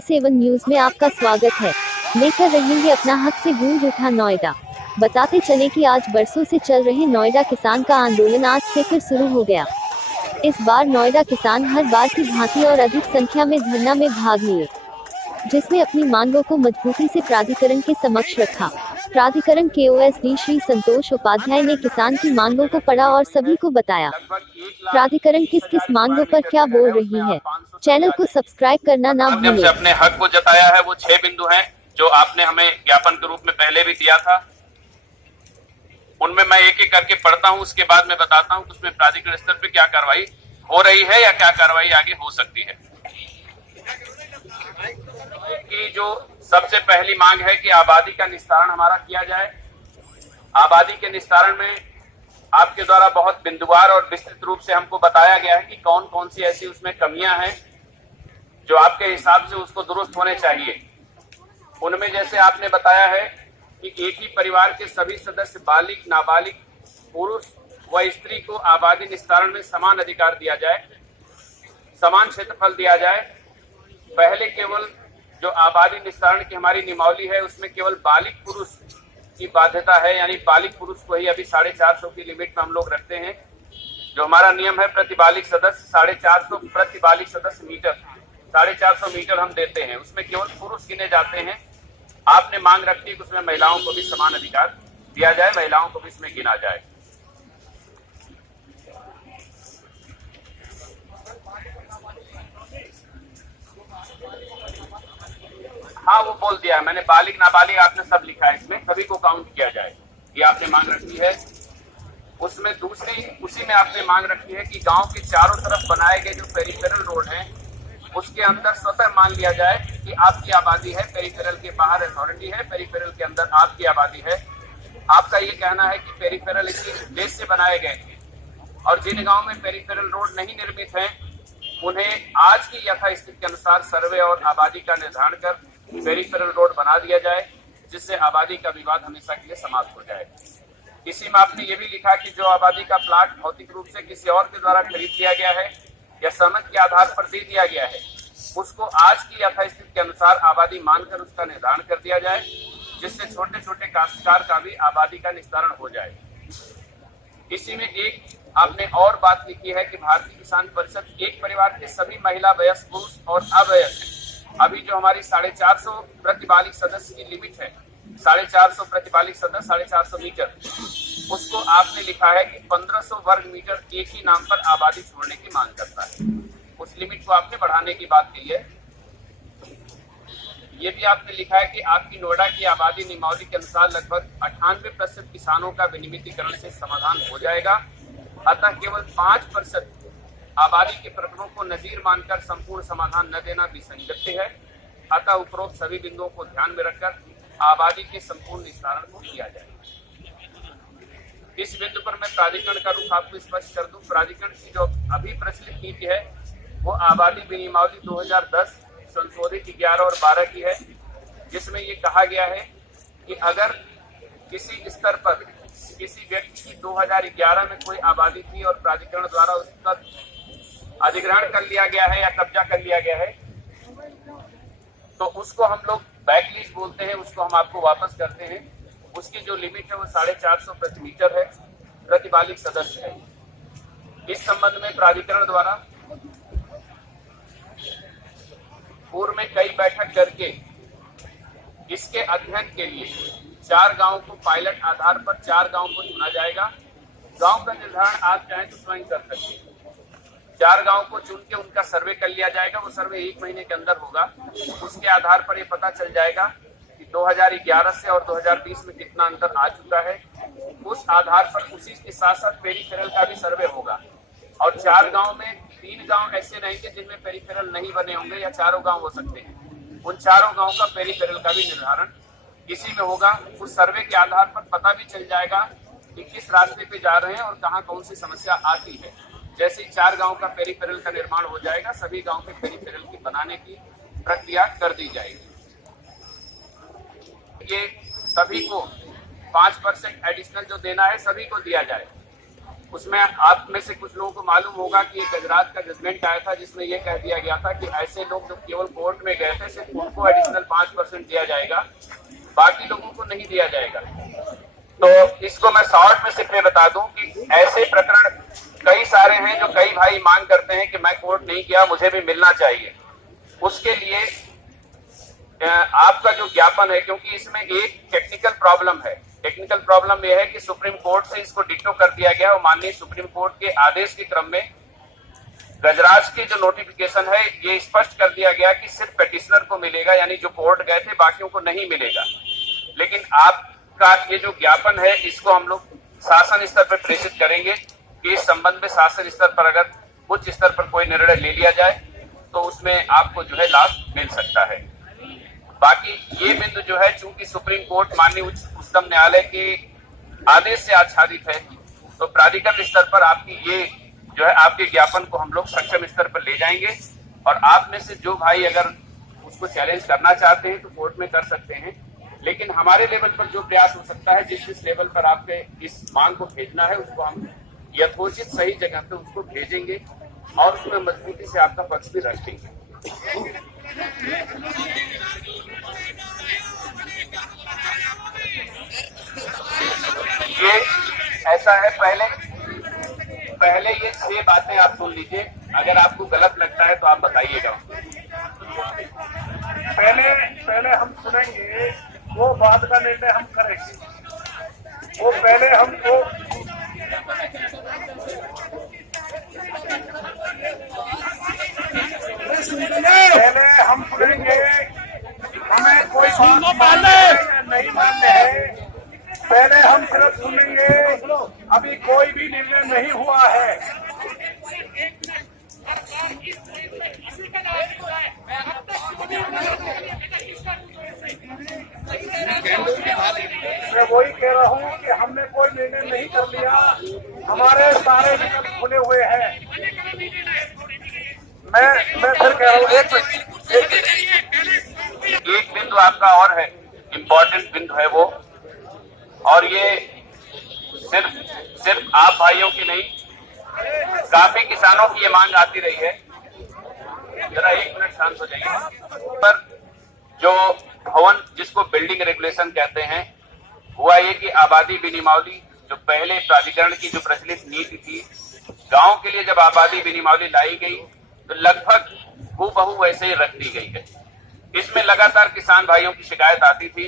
7 news में आपका स्वागत है। लेकर रहेंगे अपना हक से गूंज उठा नोएडा। बताते चले कि आज बरसों से चल रहे नोएडा किसान का आंदोलन आज से फिर शुरू हो गया। इस बार नोएडा किसान हर बार की भांति और अधिक संख्या में धरना में भाग लिए, जिसमें अपनी मांगों को मजबूती से प्राधिकरण के समक्ष रखा। प्राधिकरण के OSD श्री संतोष उपाध्याय ने किसान की मांगों को पढ़ा और सभी को बताया प्राधिकरण किस किस मांगों पर क्या बोल रही है। चैनल को सब्सक्राइब करना ना भूलें। अपने हक को जताया है वो 6 बिंदु हैं जो आपने हमें ज्ञापन के रूप में पहले भी दिया था। उनमें मैं एक एक करके पढ़ता हूं, उसके बाद मैं बताता हूं कि उसमें प्राधिकरण स्तर पे क्या कार्रवाई हो रही है या क्या कार्रवाई आगे हो सकती है। कि जो सबसे पहली मांग है कि आबादी का निस्तारण हमारा किया जाए। आबादी के निस्तारण में आपके द्वारा बहुत बिंदुवार और विस्तृत रूप से हमको बताया गया है कि कौन कौन सी ऐसी उसमें कमियां हैं जो आपके हिसाब से उसको दुरुस्त होने चाहिए। उनमें जैसे आपने बताया है कि एक ही परिवार के सभी सदस्य बालिग, नाबालिग, पुरुष व स्त्री को आबादी निस्तारण में समान अधिकार दिया जाए, समान क्षेत्रफल दिया जाए। पहले केवल जो आबादी निस्तारण की हमारी नियमावली है उसमें केवल बालिग पुरुष की बाध्यता है, यानी बालिग पुरुष को ही अभी 450 की लिमिट में हम लोग रखते हैं। जो हमारा नियम है प्रति बालिग सदस्य 450 प्रति बालिग सदस्य मीटर, 450 मीटर हम देते हैं, उसमें केवल पुरुष गिने जाते हैं। आपने मांग रखी कि उसमें महिलाओं को भी समान अधिकार दिया जाए, महिलाओं को भी इसमें गिना जाए। हाँ, वो बोल दिया है मैंने, बालिग नाबालिग आपने सब लिखा है, इसमें सभी को काउंट किया जाए, ये आपने मांग रखी है। उसमें दूसरी उसी में आपने मांग रखी है कि गांव के चारों तरफ बनाए गए जो पेरिफेरल रोड हैं उसके अंदर स्वतः मान लिया जाए कि आपकी आबादी है, पेरिफेरल के बाहर अथॉरिटी है, पेरिफेरल के अंदर आपकी आबादी है। आपका ये कहना है कि पेरिफेरल इसी उद्देश्य से बनाए गए थे और जिन गाँव में पेरिफेरल रोड नहीं निर्मित है उन्हें आज की यथास्थिति के अनुसार सर्वे और आबादी का निर्धारण कर पेरिफेरल रोड बना दिया जाए, जिससे आबादी का विवाद हमेशा के लिए समाप्त हो जाए। इसी में आपने ये भी लिखा कि जो आबादी का प्लाट भौतिक रूप से किसी और के द्वारा खरीद लिया गया है या सहमति के आधार पर दे दिया गया है उसको आज की यथास्थिति के अनुसार आबादी मानकर उसका निर्धारण कर दिया जाए, जिससे छोटे छोटे काश्तकार का भी आबादी का निस्तारण हो जाए। इसी में एक आपने और बात लिखी है कि भारतीय किसान परिषद एक परिवार के सभी महिला, वयस्क, पुरुष और अवयस्क, अभी जो हमारी 450 प्रति बालिग सदस्य की लिमिट है, 450 प्रति बालिग सदस्य 450 मीटर, उसको आपने लिखा है कि 1500 वर्ग मीटर एक ही नाम पर आबादी छोड़ने की मांग करता है। उस लिमिट को आपने बढ़ाने की बात की है। ये भी आपने लिखा है कि आपकी नोएडा की आबादी नियमावली के अनुसार लगभग 98% किसानों का विनियमितीकरण से समाधान हो जाएगा, अतः केवल 5% आबादी के प्रकरणों को नजीर मानकर संपूर्ण समाधान न देना विसंगत है। अतः उपरोक्त सभी बिंदुओं को ध्यान में रखकर आबादी के संपूर्ण निस्तारण को किया जाए। इस बिंदु पर मैं प्राधिकरण का रुख आपको स्पष्ट कर दूं। प्राधिकरण की जो अभी प्रचलित नीति है वो आबादी विनियमावली 2010 संशोधित 11 और 12 की है, जिसमें ये कहा गया है कि अगर किसी स्तर पर किसी व्यक्ति की 2011 में कोई आबादी थी और प्राधिकरण द्वारा उसका अधिग्रहण कर लिया गया है या कब्जा कर लिया गया है तो उसको हम लोग बैकलीज बोलते हैं, उसको हम आपको वापस करते हैं। उसकी जो लिमिट है वो 450 प्रति मीटर है, प्रति बालिग सदस्य है। इस संबंध में प्राधिकरण द्वारा पूर्व में कई बैठक करके इसके अध्ययन के लिए 4 गांवों को पायलट आधार पर 4 गांवों को चुना जाएगा। गांव का निर्धारण आप चाहें तो स्वयं कर सकते हैं। 4 गांव को चुन के उनका सर्वे कर लिया जाएगा, वो सर्वे 1 महीने के अंदर होगा। उसके आधार पर ये पता चल जाएगा कि 2011 से और 2020 में कितना अंतर आ चुका है। उस आधार पर उसी के साथ साथ पेरिफेरल का भी सर्वे होगा और 4 गांव में 3 गांव ऐसे रहेंगे जिनमें पेरिफेरल नहीं बने होंगे या चारों गांव हो सकते हैं। उन चारों गांव का पेरिफेरल का भी निर्धारण इसी में होगा। उस सर्वे के आधार पर पता भी चल जाएगा कि किस रास्ते पे जा रहे हैं और कहाँ कौन सी समस्या आती है। जैसे ही 4 गांव का पेरिफेरल का निर्माण हो जाएगा, सभी गांव के पेरिफेरल की बनाने की प्रक्रिया कर दी जाएगी। ये सभी को 5% एडिशनल जो देना है सभी को दिया जाए। उसमें आप में से कुछ लोगों को मालूम होगा कि एक गुजरात का जजमेंट आया था जिसमें यह कह दिया गया था कि ऐसे लोग जो केवल कोर्ट में गए थे सिर्फ उनको एडिशनल 5% दिया जाएगा, बाकी लोगों को नहीं दिया जाएगा। तो इसको मैं शॉर्ट में सिर्फ बता दूं कि ऐसे प्रकरण कई सारे हैं जो कई भाई मांग करते हैं कि मैं कोर्ट नहीं गया, मुझे भी मिलना चाहिए। उसके लिए आपका जो ज्ञापन है, क्योंकि इसमें एक टेक्निकल प्रॉब्लम है, टेक्निकल प्रॉब्लम यह है कि सुप्रीम कोर्ट से इसको डिक्टो कर दिया गया और माननीय सुप्रीम कोर्ट के आदेश के क्रम में गजराज की जो नोटिफिकेशन है ये स्पष्ट कर दिया गया कि सिर्फ पेटिशनर को मिलेगा, यानी जो कोर्ट गए थे बाकियों को नहीं मिलेगा। लेकिन आपका ये जो ज्ञापन है इसको हम लोग शासन स्तर पर प्रेषित करेंगे कि इस संबंध में शासन स्तर पर अगर उच्च स्तर पर कोई निर्णय ले लिया जाए तो उसमें आपको जो है लाभ मिल सकता है। बाकी ये बिंदु जो है, चूंकि सुप्रीम कोर्ट माननीय उच्चतम न्यायालय के आदेश से आच्छादित है, तो प्राधिकरण स्तर पर आपकी ये जो है आपके ज्ञापन को हम लोग सक्षम स्तर पर ले जाएंगे और आप में से जो भाई अगर उसको चैलेंज करना चाहते हैं तो कोर्ट में कर सकते हैं। लेकिन हमारे लेवल पर जो प्रयास हो सकता है, जिस लेवल पर आपके इस मांग को भेजना है उसको हम यथोचित सही जगह पे उसको भेजेंगे और उसमें मजबूती से आपका पक्ष भी रख देंगे। ये ऐसा है, पहले ये 6 बातें आप सुन लीजिए, अगर आपको गलत लगता है तो आप बताइएगा। पहले हम सुनेंगे, वो बात का निर्णय हम करेंगे। वो पहले हमको हम सुनेंगे, हमें कोई बात मानना है या नहीं मानना है, पहले हम सिर्फ सुनेंगे। अभी कोई भी निर्णय नहीं हुआ है। मैं वही कह रहा हूँ कि हमने कोई निर्णय नहीं कर लिया, हमारे सारे विकल्प खुले हुए हैं। मैं फिर कह रहा हूँ एक बिंदु आपका और है, इम्पोर्टेंट बिंदु है वो, और ये सिर्फ आप भाइयों की नहीं, काफी किसानों की ये मांग आती रही है। जरा 1 मिनट शांत हो जाइए। पर जो भवन जिसको बिल्डिंग रेगुलेशन कहते हैं, हुआ ये कि आबादी विनियमावली जो पहले प्राधिकरण की जो प्रचलित नीति थी, गांव के लिए जब आबादी विनियमावली लाई गई तो लगभग हूबहू वैसे ही रख दी गई है। इसमें लगातार किसान भाइयों की शिकायत आती थी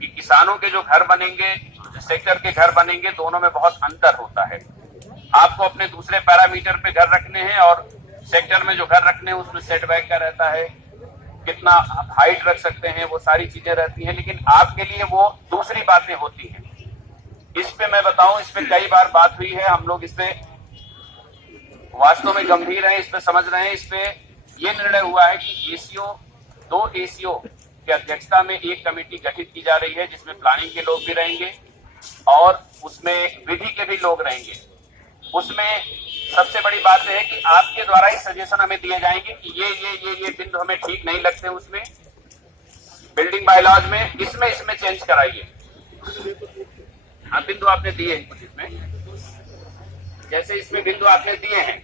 कि किसानों के जो घर बनेंगे, जो सेक्टर के घर बनेंगे, दोनों में बहुत अंतर होता है। आपको अपने दूसरे पैरामीटर पे घर रखने हैं और सेक्टर में जो घर रखने हैं उसमें सेटबैक का रहता है, कितना हाइट रख सकते हैं, वो सारी चीजें रहती हैं। लेकिन आपके लिए वो दूसरी बातें होती हैं। इस पे मैं बताऊं, इस पे कई बार बात हुई है, हम लोग इस पे वास्तव में गंभीर हैं, इस पे समझ रहे हैं। इस पे ये निर्णय हुआ है कि एसीओ 2 एसीओ की अध्यक्षता में एक कमेटी गठित की जा रही है जिसमें प्लानिंग के लोग भी रहेंगे और उसमें विधि के भी लोग रहेंगे। उसमें सबसे बड़ी बात है कि आपके द्वारा ही सजेशन हमें दिए जाएंगे कि ये बिंदु हमें ठीक नहीं लगते, उसमें बिल्डिंग बायलॉज में इसमें चेंज कराइए। हाँ, बिंदु आपने दिए हैं कुछ इसमें, जैसे इसमें बिंदु आपने दिए हैं,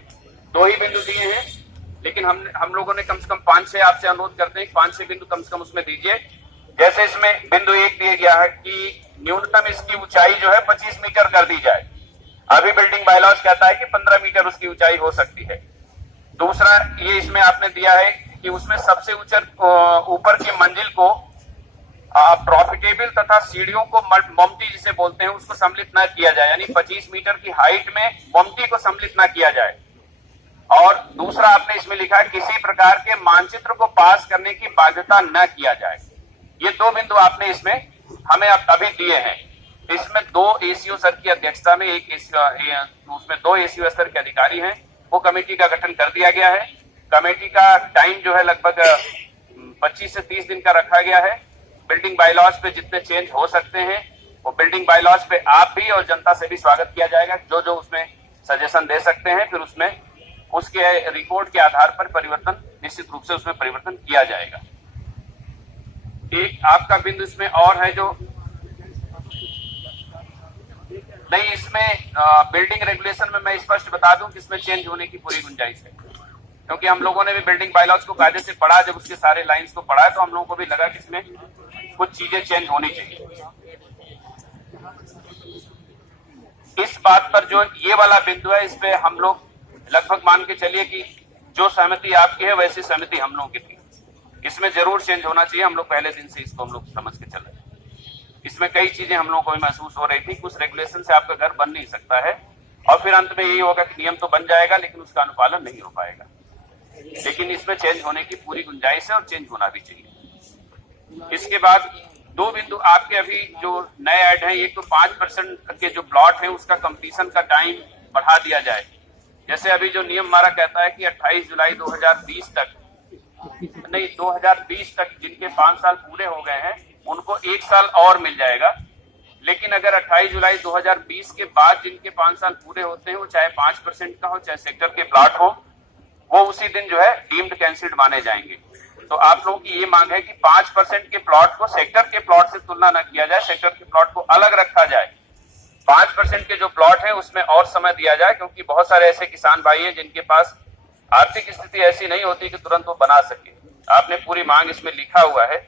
2 ही बिंदु दिए हैं, लेकिन हम लोगों ने कम से कम 5-6 आपसे अनुरोध करते हैं 5-6 बिंदु कम से कम उसमें दीजिए। जैसे इसमें बिंदु 1 दिया गया है कि न्यूनतम इसकी ऊंचाई जो है 25 मीटर कर दी जाए। अभी बिल्डिंग बायलॉज कहता है कि 15 मीटर उसकी ऊंचाई हो सकती है। दूसरा ये इसमें आपने दिया है कि उसमें सबसे ऊपर की मंजिल को प्रॉफिटेबल तथा सीढ़ियों को ममटी जिसे बोलते हैं उसको सम्मिलित न किया जाए, यानी 25 मीटर की हाइट में ममटी को सम्मिलित न किया जाए। और दूसरा आपने इसमें लिखा है किसी प्रकार के मानचित्र को पास करने की बाध्यता न किया जाए। ये 2 बिंदु आपने इसमें हमें अभी दिए हैं। इसमें 2 एसीओ सर की अध्यक्षता में उसमें 2 एसीओ स्तर के अधिकारी हैं, वो कमेटी का गठन कर दिया गया है। कमेटी का टाइम जो है लगभग 25 से 30 दिन का रखा गया है। बिल्डिंग बायलॉज पे जितने चेंज हो सकते हैं वो बिल्डिंग बायलॉज पे आप भी और जनता से भी स्वागत किया जाएगा। जो उसमें सजेशन दे सकते हैं, फिर उसमें उसके रिपोर्ट के आधार पर परिवर्तन निश्चित रूप से उसमें परिवर्तन किया जाएगा। एक आपका बिंदु इसमें और है जो नहीं, इसमें बिल्डिंग रेगुलेशन में मैं स्पष्ट बता दूं कि इसमें चेंज होने की पूरी गुंजाइश है, क्योंकि हम लोगों ने भी बिल्डिंग बायलॉज को कायदे से पढ़ा, जब उसके सारे लाइंस को पढ़ा है तो हम लोगों को भी लगा कि इसमें कुछ चीजें चेंज होनी चाहिए। इस बात पर जो ये वाला बिंदु है, इस पे हम लोग लगभग मान के चलिए कि जो सहमति आपकी है वैसी सहमति हम लोगों की थी। इसमें जरूर चेंज होना चाहिए, हम लोग पहले दिन से इसको हम लोग समझ के चल रहे हैं। इसमें कई चीजें हम लोगों को भी महसूस हो रही थी, कुछ रेगुलेशन से आपका घर बन नहीं सकता है और फिर अंत में यही होगा कि नियम तो बन जाएगा लेकिन उसका अनुपालन नहीं हो पाएगा। लेकिन इसमें चेंज होने की पूरी गुंजाइश है और चेंज होना भी चाहिए। इसके बाद दो बिंदु आपके अभी जो नए ऐड हैं, एक तो 5% के जो प्लॉट है उसका कंप्लीशन का टाइम बढ़ा दिया जाए। जैसे अभी जो नियम हमारा कहता है कि 28 जुलाई 2020 तक, नहीं 2020 तक जिनके 5 साल पूरे हो गए हैं उनको 1 साल और मिल जाएगा। लेकिन अगर 28 जुलाई 2020 के बाद जिनके 5 साल पूरे होते हैं, वो चाहे 5% का हो चाहे सेक्टर के प्लॉट हो, वो उसी दिन जो है डीम्ड कैंसिल्ड माने जाएंगे। तो आप लोगों की ये मांग है कि 5% के प्लॉट को सेक्टर के प्लॉट से तुलना न किया जाए, सेक्टर के प्लॉट को अलग रखा जाए। 5% के जो प्लॉट है उसमें और समय दिया जाए, क्योंकि बहुत सारे ऐसे किसान भाई हैं जिनके पास आर्थिक स्थिति ऐसी नहीं होती कि तुरंत वो बना सके। आपने पूरी मांग इसमें लिखा हुआ है।